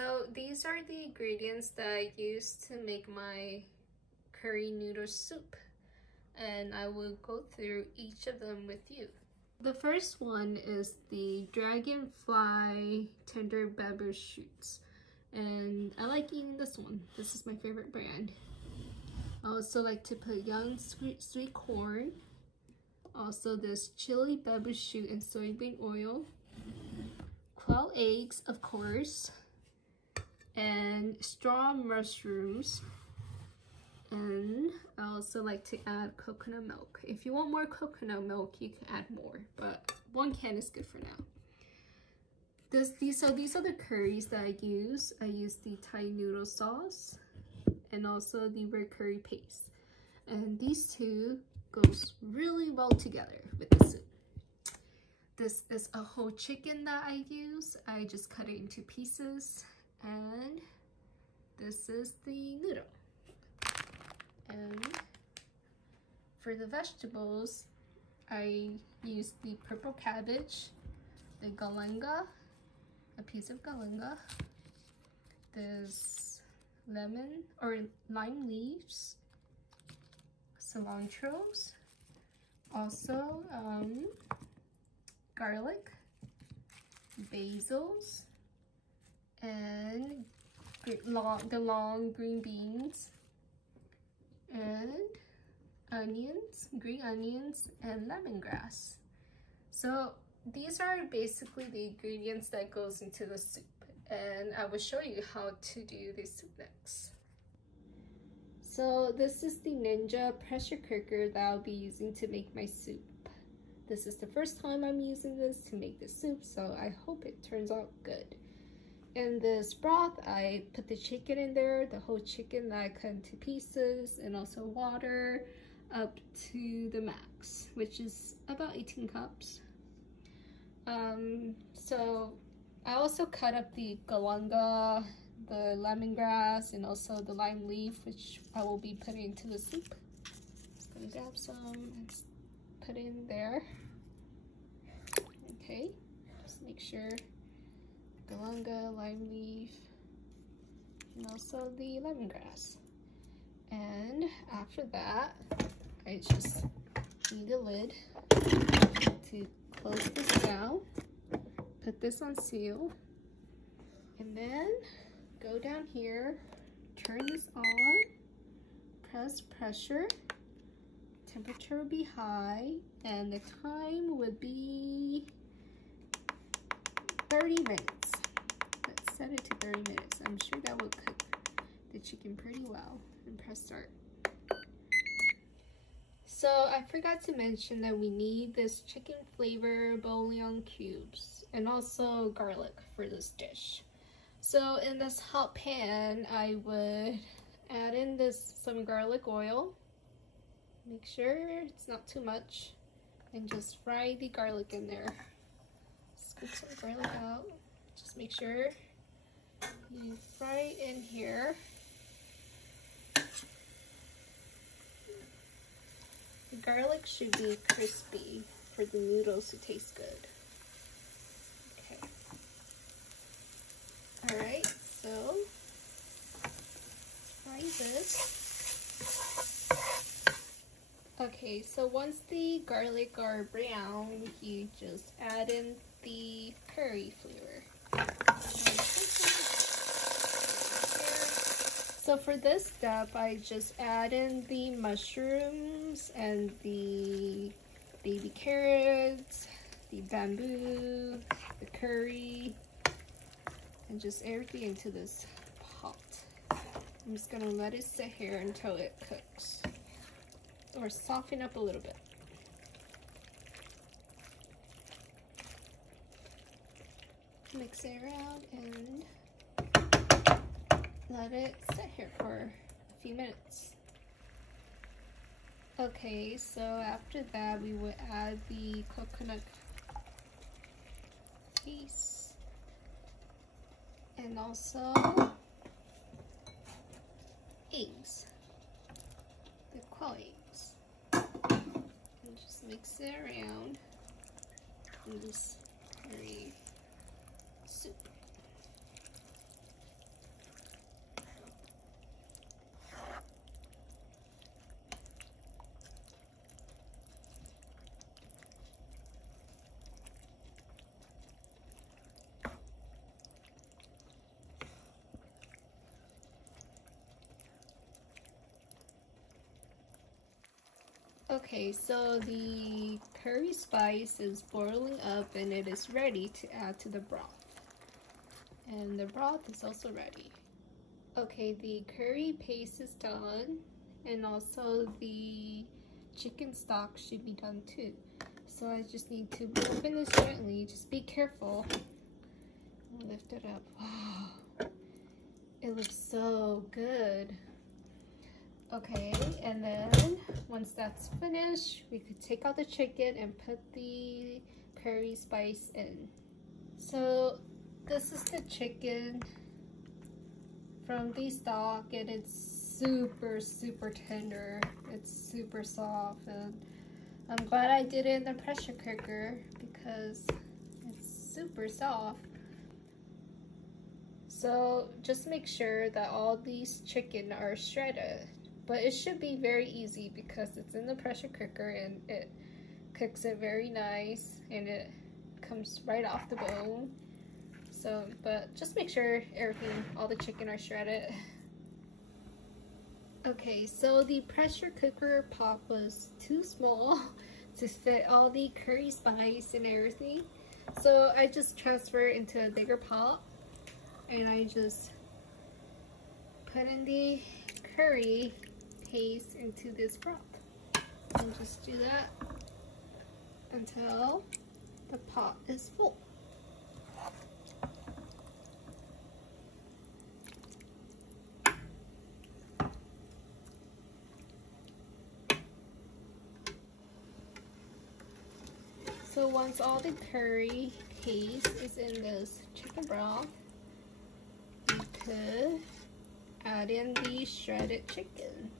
So these are the ingredients that I use to make my curry noodle soup, and I will go through each of them with you. The first one is the dragonfly tender bamboo shoots, and I like eating this one. This is my favorite brand. I also like to put young sweet corn, also this chili bamboo shoot and soybean oil, quail eggs of course, and straw mushrooms. And I also like to add coconut milk. If you want more coconut milk, you can add more, but 1 can is good for now. These are the curries that I use. I use the Thai noodle sauce and also the red curry paste. And these two goes really well together with the soup. This is a whole chicken that I use. I just cut it into pieces, and this is the noodle. And for the vegetables, I use the purple cabbage, the galangal, a piece of galangal, this lemon or lime leaves, cilantros, also garlic, basils, and the long green beans, and onions, green onions, and lemongrass. So these are basically the ingredients that goes into the soup, and I will show you how to do the soup next. So this is the Ninja pressure cooker that I'll be using to make my soup. This is the first time I'm using this to make the soup, so I hope it turns out good. In this broth, I put the chicken in there, the whole chicken that I cut into pieces, and also water up to the max, which is about 18 cups. So I also cut up the galangal, the lemongrass, and also the lime leaf, which I will be putting into the soup. Just gonna grab some and put in there. Okay, just make sure galangal, lime leaf, and also the lemongrass. And after that, I just need a lid to close this down, put this on seal, and then go down here, turn this on, press pressure, temperature will be high, and the time would be 30 minutes. Let's set it to 30 minutes. I'm sure that will cook the chicken pretty well. And press start. So I forgot to mention that we need this chicken flavor bouillon cubes and also garlic for this dish. So in this hot pan, I would add in some garlic oil. Make sure it's not too much, and just fry the garlic in there. Scoop some garlic out. Just make sure you fry it in here. The garlic should be crispy for the noodles to taste good. Okay. Alright, so fry this. Okay, so once the garlic are brown, you just add in the curry flavor. So for this step, I just add in the mushrooms and the baby carrots, the bamboo, the curry, and just everything into this pot. I'm just gonna let it sit here until it cooks, or soften up a little bit. Mix it around and let it sit here for a few minutes. Okay, so after that we will add the coconut paste and also eggs, the quail eggs. And just mix it around in this curry soup. Okay, so the curry spice is boiling up and it is ready to add to the broth. And the broth is also ready. Okay, the curry paste is done, and also the chicken stock should be done too. So I just need to open this gently, just be careful. Lift it up. Wow, it looks so good. Okay, and then once that's finished, we could take out the chicken and put the curry spice in. So this is the chicken from the stock, and it's super tender. It's super soft, and I'm glad I did it in the pressure cooker because it's super soft. So just make sure that all these chicken are shredded, but it should be very easy because it's in the pressure cooker and it cooks it very nice and it comes right off the bone. So, but just make sure everything, all the chicken are shredded. Okay, so the pressure cooker pot was too small to fit all the curry spice and everything. So I just transferred into a bigger pot and I just put in the curry paste into this broth. And just do that until the pot is full. So once all the curry paste is in this chicken broth, we could add in the shredded chicken.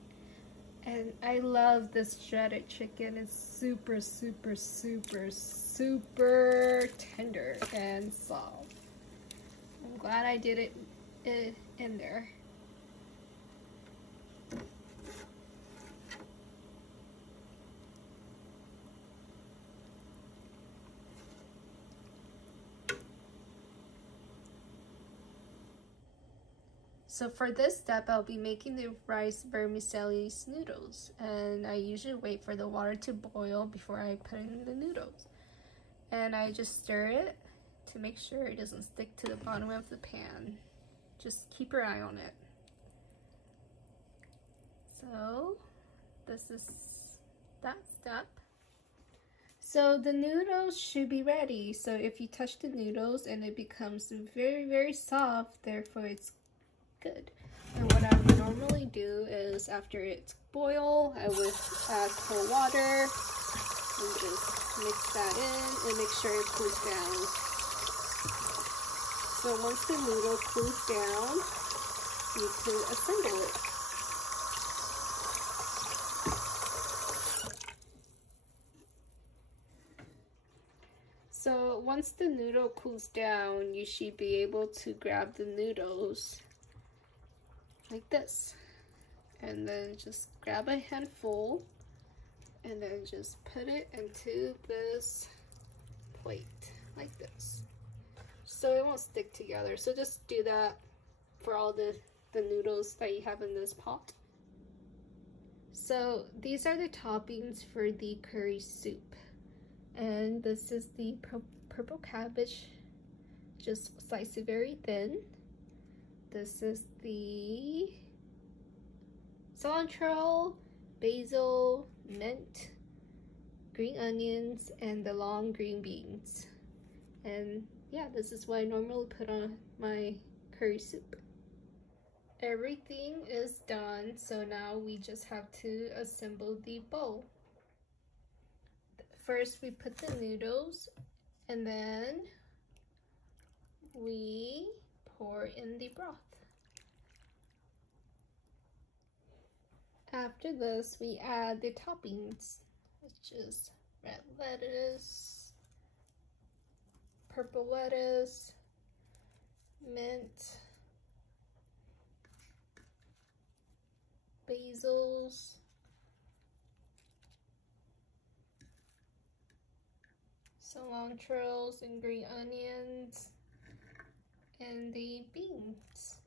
And I love this shredded chicken. It's super tender and soft. I'm glad I did it in there. So for this step, I'll be making the rice vermicelli noodles, and I usually wait for the water to boil before I put in the noodles. And I just stir it to make sure it doesn't stick to the bottom of the pan. Just keep your eye on it. So this is that step. So the noodles should be ready. So if you touch the noodles and it becomes very soft, therefore it's good. And what I would normally do is after it's boiled, I would add cold water and just mix that in and make sure it cools down. So once the noodle cools down, you can assemble it. So once the noodle cools down, you should be able to grab the noodles like this, and then just grab a handful and then just put it into this plate like this, so it won't stick together. So just do that for all the noodles that you have in this pot. So these are the toppings for the curry soup, and this is the purple cabbage, just slice it very thin. This is the cilantro, basil, mint, green onions, and the long green beans. And yeah, this is what I normally put on my curry soup. Everything is done, so now we just have to assemble the bowl. First we put the noodles, and then we pour in the broth. After this, we add the toppings, which is red lettuce, purple lettuce, mint, basils, cilantros and green onions, and the beans.